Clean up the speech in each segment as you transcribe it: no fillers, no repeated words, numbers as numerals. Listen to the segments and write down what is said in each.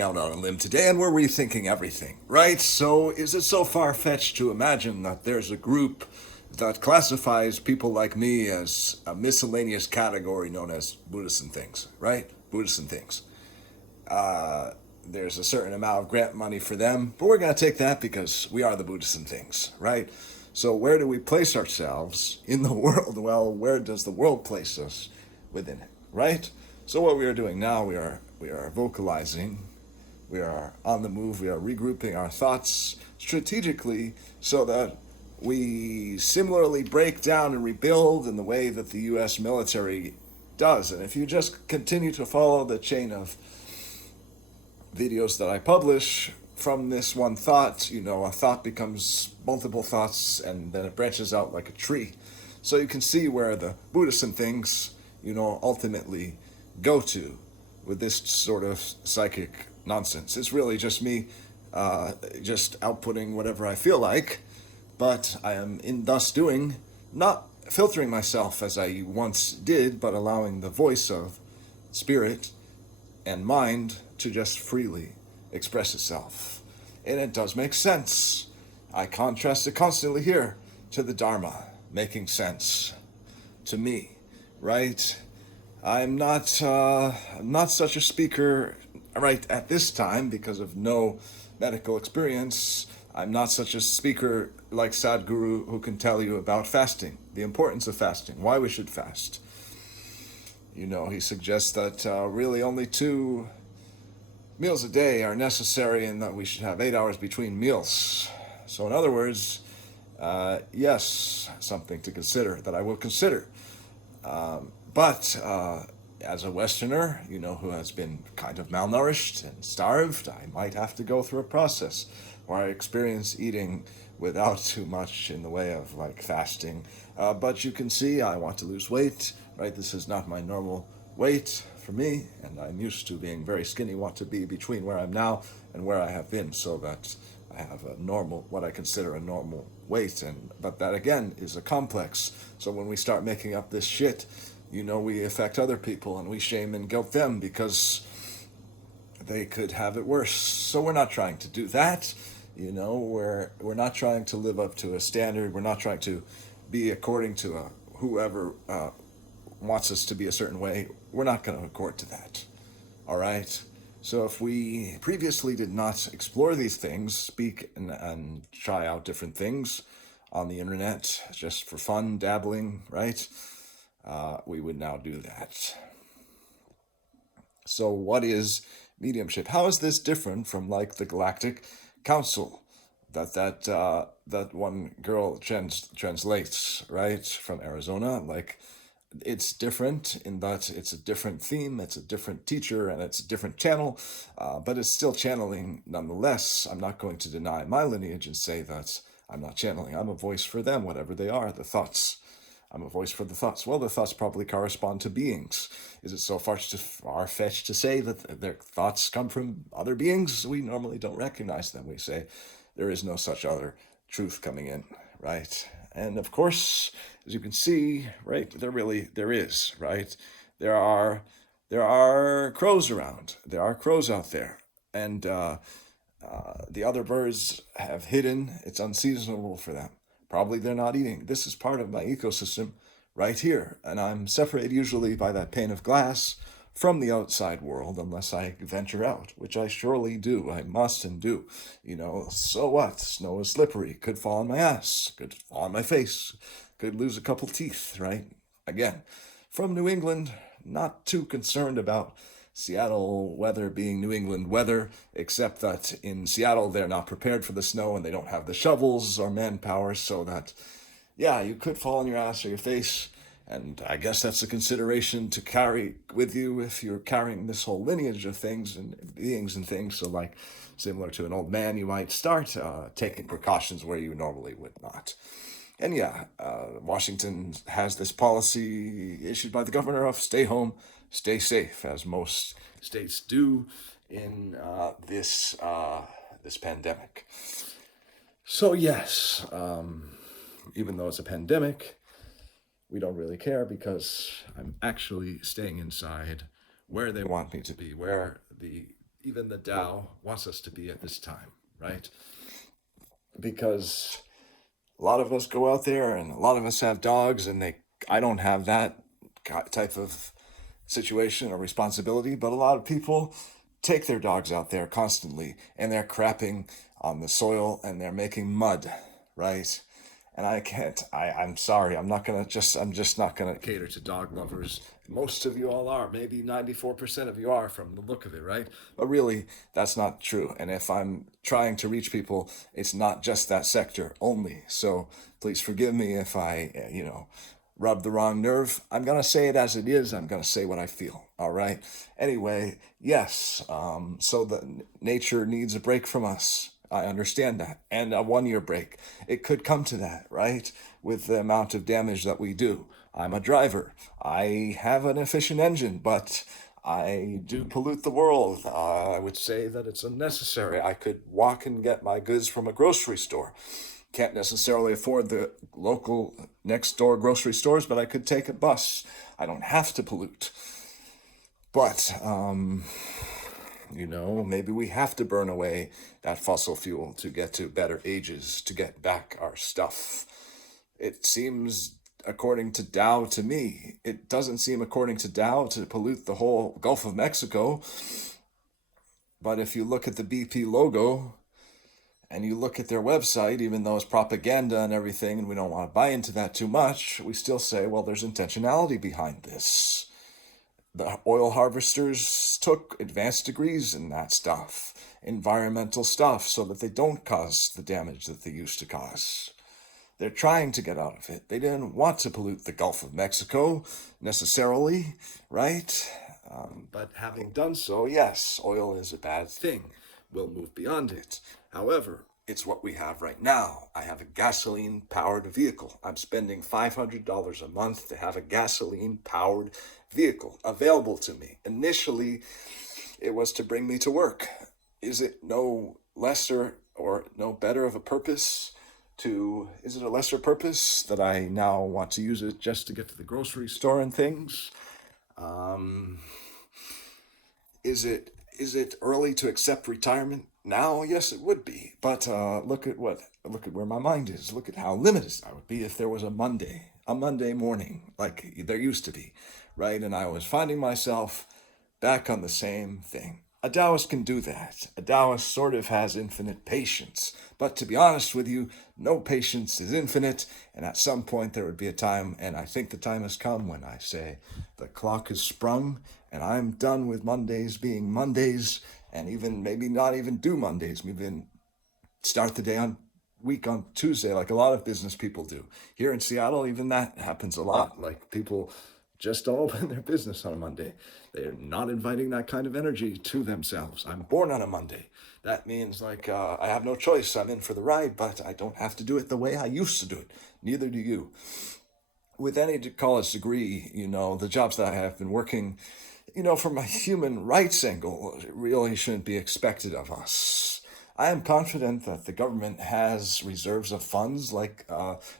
Out on a limb today and we're rethinking everything, right? So is it so far-fetched to imagine that there's a group that classifies people like me as a miscellaneous category known as Buddhists and things, right? Buddhists and things. There's a certain amount of grant money for them, but we're going to take that because we are the Buddhists and things, right? So where do we place ourselves in the world? Well, where does the world place us within it, right? So what we are doing now, we are vocalizing, we are on the move, we are regrouping our thoughts strategically so that we similarly break down and rebuild in the way that the US military does. And if you just continue to follow the chain of videos that I publish from this one thought, a thought becomes multiple thoughts and then it branches out like a tree. So you can see where the Buddhists and things, ultimately go to with this sort of psychic nonsense. It's really just me just outputting whatever I feel like, but I am in thus doing not filtering myself as I once did, but allowing the voice of spirit and mind to just freely express itself. And it does make sense. I contrast it constantly here to the Dharma making sense to me, right? I'm not such a speaker right at this time because of no medical experience. I'm not such a speaker like Sadhguru who can tell you about fasting, the importance of fasting, why we should fast. He suggests that really only 2 meals a day are necessary and that we should have 8 hours between meals. So in other words, yes, something to consider that I will consider. But as a Westerner, who has been kind of malnourished and starved, I might have to go through a process where I experience eating without too much in the way of like fasting. But you can see I want to lose weight, right? This is not my normal weight for me, and I'm used to being very skinny, want to be between where I'm now and where I have been so that I have a normal, what I consider a normal weight. But that again is a complex. So when we start making up this shit, we affect other people and we shame and guilt them because they could have it worse. So we're not trying to do that. We're not trying to live up to a standard. We're not trying to be according to whoever wants us to be a certain way. We're not going to accord to that. All right? So if we previously did not explore these things, speak and try out different things on the internet just for fun, dabbling, right? We would now do that. So what is mediumship? How is this different from like the Galactic Council that one girl translates, right, from Arizona? Like, it's different in that it's a different theme, it's a different teacher, and it's a different channel, but it's still channeling nonetheless. I'm not going to deny my lineage and say that I'm not channeling. I'm a voice for them, whatever they are, the thoughts. I'm a voice for the thoughts. Well, the thoughts probably correspond to beings. Is it so far-fetched to say that their thoughts come from other beings? We normally don't recognize them. We say there is no such other truth coming in, right? And of course, as you can see, right, there is, right? There are crows around. There are crows out there. And the other birds have hidden. It's unseasonable for them. Probably they're not eating. This is part of my ecosystem right here. And I'm separated usually by that pane of glass from the outside world unless I venture out, which I surely do. I must and do. So what? Snow is slippery. Could fall on my ass. Could fall on my face. Could lose a couple teeth, right? Again, from New England, not too concerned about Seattle weather being New England weather, except that in Seattle they're not prepared for the snow and they don't have the shovels or manpower, so that, yeah, you could fall on your ass or your face. And I guess that's a consideration to carry with you if you're carrying this whole lineage of things and beings and things. So, like, similar to an old man, you might start taking precautions where you normally would not. And yeah, Washington has this policy issued by the governor of stay home, stay safe, as most states do in this pandemic. So yes, even though it's a pandemic, we don't really care because I'm actually staying inside where they want me to be, where the even the Tao wants us to be at this time, right? Because a lot of us go out there and a lot of us have dogs, and I don't have that type of situation or responsibility, but a lot of people take their dogs out there constantly and they're crapping on the soil and they're making mud, right? And I can't, I'm sorry, I'm just not gonna cater to dog lovers. Most of you all are, maybe 94% of you are from the look of it, right? But really, that's not true. And if I'm trying to reach people, it's not just that sector only. So please forgive me if I, rub the wrong nerve. I'm going to say it as it is. I'm going to say what I feel. All right. Anyway, yes. So the nature needs a break from us. I understand that. And a 1 year break. It could come to that, right? With the amount of damage that we do. I'm a driver. I have an efficient engine, but I do pollute the world. I would say that it's unnecessary. I could walk and get my goods from a grocery store. Can't necessarily afford the local next door grocery stores, but I could take a bus. I don't have to pollute. But, maybe we have to burn away that fossil fuel to get to better ages, to get back our stuff. It seems, according to Dow to me, it doesn't seem according to Dow to pollute the whole Gulf of Mexico. But if you look at the BP logo, and you look at their website, even though it's propaganda and everything, and we don't want to buy into that too much, we still say, well, there's intentionality behind this. The oil harvesters took advanced degrees in that stuff, environmental stuff, so that they don't cause the damage that they used to cause. They're trying to get out of it. They didn't want to pollute the Gulf of Mexico necessarily, right? But having done so, yes, oil is a bad thing. We'll move beyond it. However, it's what we have right now. I have a gasoline-powered vehicle. I'm spending $500 a month to have a gasoline-powered vehicle available to me. Initially, it was to bring me to work. Is it no lesser or no better of a purpose is it a lesser purpose that I now want to use it just to get to the grocery store and things? Is it early to accept retirement now? Yes, it would be. But look at where my mind is. Look at how limited I would be if there was a Monday morning, like there used to be, right? And I was finding myself back on the same thing. A Taoist can do that. A Taoist sort of has infinite patience. But to be honest with you, no patience is infinite. And at some point there would be a time, and I think the time has come when I say the clock has sprung and I'm done with Mondays being Mondays, and even maybe not even do Mondays. Maybe start the week on Tuesday, like a lot of business people do. Here in Seattle, even that happens a lot. Like people just don't open their business on a Monday. They're not inviting that kind of energy to themselves. I'm born on a Monday. That means I have no choice. I'm in for the ride, but I don't have to do it the way I used to do it. Neither do you. With any college degree, the jobs that I have been working, from a human rights angle, it really shouldn't be expected of us. I am confident that the government has reserves of funds, like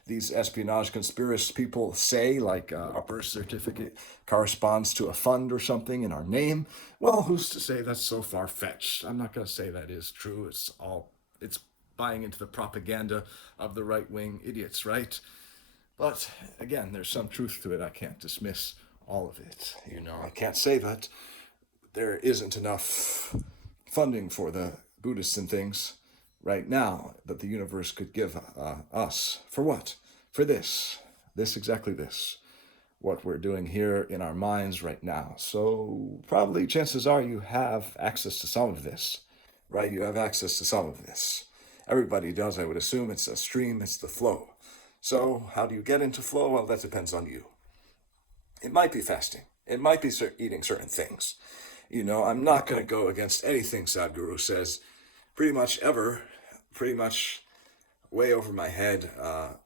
these espionage conspiracy people say, like our birth certificate corresponds to a fund or something in our name. Well, who's to say that's so far-fetched? I'm not going to say that is true. It's buying into the propaganda of the right-wing idiots, right? But again, there's some truth to it. I can't dismiss all of it. I can't say that there isn't enough funding for the Buddhists and things right now that the universe could give us. For what? For this. Exactly this. What we're doing here in our minds right now. So probably chances are you have access to some of this, right? You have access to some of this. Everybody does, I would assume. It's a stream, it's the flow. So how do you get into flow? Well, that depends on you. It might be fasting. It might be eating certain things. I'm not going to go against anything Sadhguru says pretty much way over my head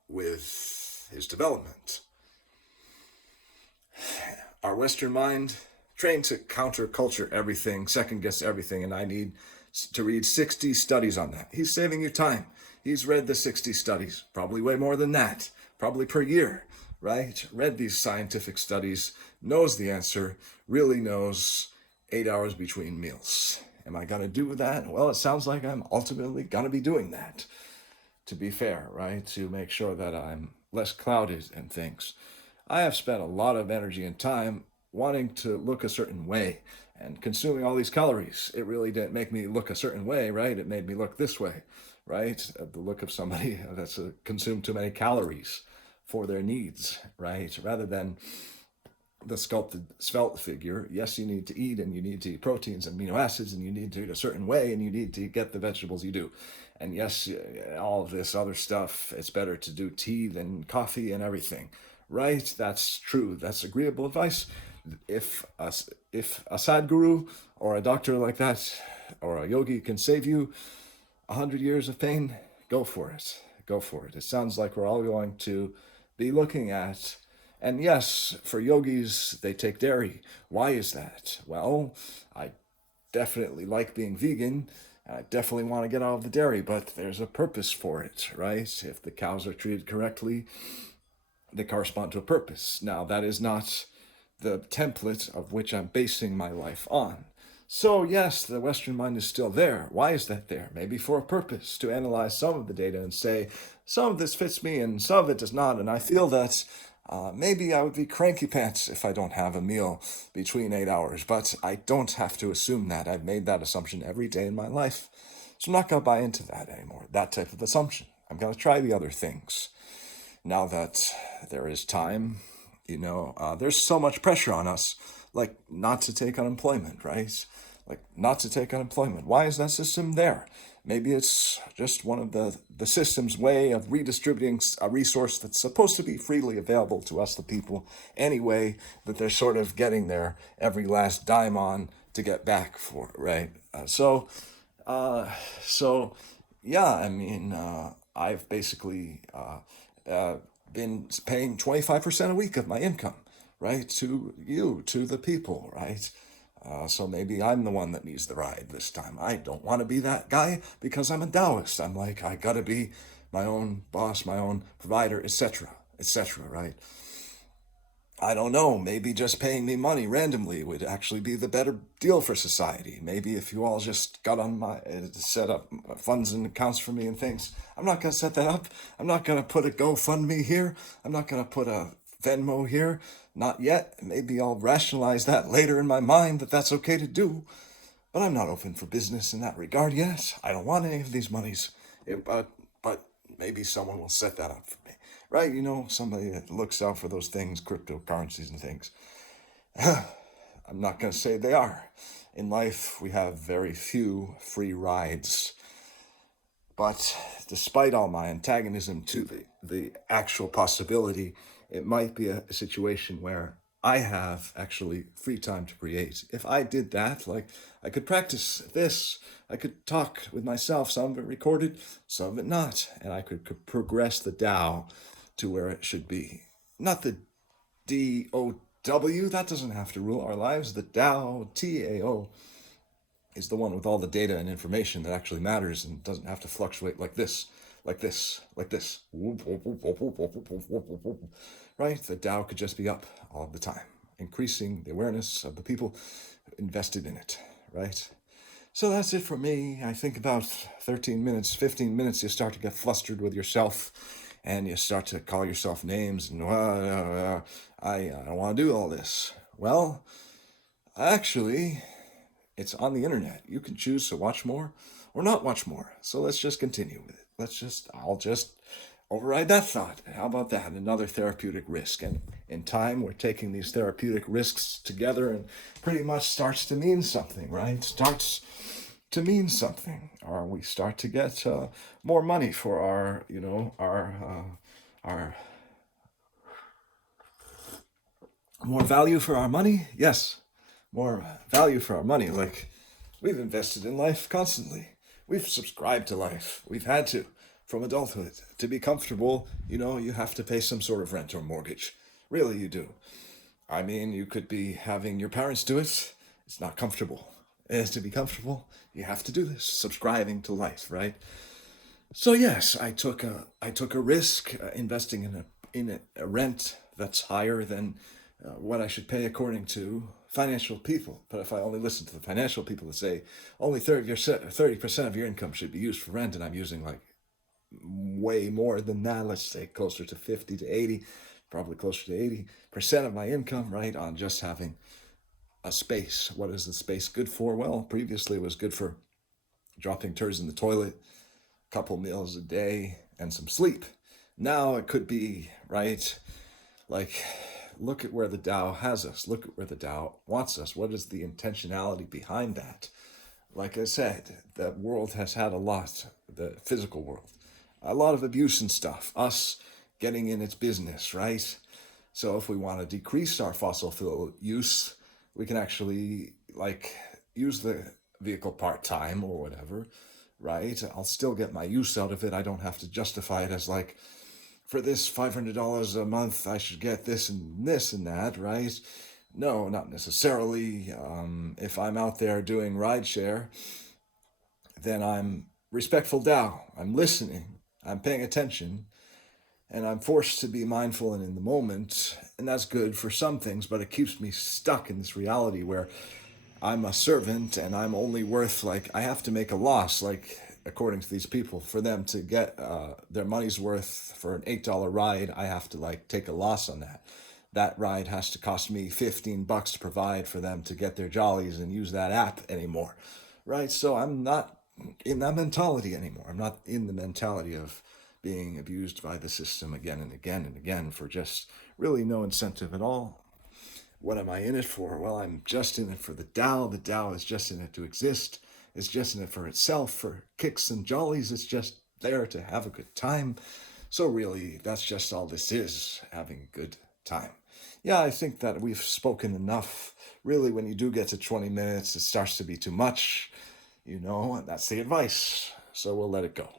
with his development. Our Western mind trained to counterculture everything, second guess everything, and I need to read 60 studies on that. He's saving you time. He's read the 60 studies, probably way more than that, probably per year, right? Read these scientific studies, knows the answer, really knows 8 hours between meals. Am I going to do that? Well, it sounds like I'm ultimately going to be doing that, to be fair, right? To make sure that I'm less clouded and things. I have spent a lot of energy and time wanting to look a certain way and consuming all these calories. It really didn't make me look a certain way, right? It made me look this way, right? The look of somebody that's consumed too many calories for their needs, right? Rather than the sculpted, svelte figure. Yes, you need to eat, and you need to eat proteins and amino acids, and you need to eat a certain way, and you need to get the vegetables you do. And yes, all of this other stuff, it's better to do tea than coffee and everything, right? That's true. That's agreeable advice. If a Sadhguru or a doctor like that or a yogi can save you 100 years of pain, go for it. Go for it. It sounds like we're all going to be looking at. And yes, for yogis, they take dairy. Why is that? Well, I definitely like being vegan. I definitely want to get out of the dairy, but there's a purpose for it, right? If the cows are treated correctly, they correspond to a purpose. Now, that is not the template of which I'm basing my life on. So, yes, the Western mind is still there. Why is that there? Maybe for a purpose, to analyze some of the data and say, some of this fits me and some of it does not. And I feel that maybe I would be cranky pants if I don't have a meal between 8 hours, but I don't have to assume that. I've made that assumption every day in my life. So I'm not going to buy into that anymore, that type of assumption. I'm going to try the other things. Now that there is time, there's so much pressure on us, like not to take unemployment, right? Like not to take unemployment. Why is that system there? Maybe it's just one of the system's way of redistributing a resource that's supposed to be freely available to us, the people, anyway, that they're sort of getting their every last dime on to get back for, right? Yeah, I mean, I've basically been paying 25% a week of my income, right, to you, to the people, right? So maybe I'm the one that needs the ride this time. I don't want to be that guy because I'm a Taoist. I'm like, I gotta be my own boss, my own provider, etc., right? I don't know, maybe just paying me money randomly would actually be the better deal for society. Maybe if you all just got on my, set up funds and accounts for me and things. I'm not going to set that up. I'm not going to put a GoFundMe here. I'm not going to put a Venmo here. Not yet. Maybe I'll rationalize that later in my mind that that's okay to do. But I'm not open for business in that regard yet. I don't want any of these monies. But maybe someone will set that up for me. Right? Somebody that looks out for those things, cryptocurrencies and things. I'm not going to say they are. In life, we have very few free rides. But despite all my antagonism to the actual possibility, it might be a situation where I have actually free time to create. If I did that, like I could practice this, I could talk with myself, some of it recorded, some of it not, and I could progress the Tao to where it should be. Not the DOW, that doesn't have to rule our lives. The Tao, TAO, is the one with all the data and information that actually matters and doesn't have to fluctuate like this, like this, like this. Right? The Tao could just be up all of the time, increasing the awareness of the people invested in it, right? So that's it for me. I think about 13 minutes, 15 minutes, you start to get flustered with yourself and you start to call yourself names and I don't want to do all this. Well, actually, it's on the internet. You can choose to watch more or not watch more. So let's just continue with it. I'll just override that thought. How about that? Another therapeutic risk. And in time, we're taking these therapeutic risks together and pretty much starts to mean something, right? Starts to mean something. Or we start to get more money for our more value for our money. Yes, more value for our money. Like we've invested in life constantly. We've subscribed to life. We've had to. From adulthood. To be comfortable, you have to pay some sort of rent or mortgage. Really, you do. I mean, you could be having your parents do it. It's not comfortable. And to be comfortable, you have to do this, subscribing to life, right? So yes, I took a risk investing in a rent that's higher than what I should pay according to financial people. But if I only listen to the financial people that say only 30% of your income should be used for rent, and I'm using like way more than that, let's say closer to 50 to 80, probably closer to 80% of my income, right, on just having a space. What is the space good for? Well, previously it was good for dropping turds in the toilet, a couple meals a day, and some sleep. Now it could be, right, like, look at where the Tao has us. Look at where the Tao wants us. What is the intentionality behind that? Like I said, the world has had a lot, the physical world, a lot of abuse and stuff. Us getting in its business, right? So if we want to decrease our fossil fuel use, we can actually like use the vehicle part time or whatever, right? I'll still get my use out of it. I don't have to justify it as like, for this $500 a month, I should get this and that, right? No, not necessarily. If I'm out there doing rideshare, then I'm respectful Tao. I'm listening. I'm paying attention. And I'm forced to be mindful and in the moment. And that's good for some things, but it keeps me stuck in this reality where I'm a servant and I'm only worth, like, I have to make a loss, like, according to these people, for them to get their money's worth for an $8 ride. I have to, like, take a loss on that. That ride has to cost me $15 to provide for them to get their jollies and use that app anymore, right? So I'm not in that mentality anymore. I'm not in the mentality of being abused by the system again and again and again for just really no incentive at all. What am I in it for? Well, I'm just in it for the Tao. The Tao is just in it to exist. It's just in it for itself, for kicks and jollies. It's just there to have a good time. So really, that's just all this is, having a good time. Yeah, I think that we've spoken enough. Really, when you do get to 20 minutes, it starts to be too much. That's the advice. So we'll let it go.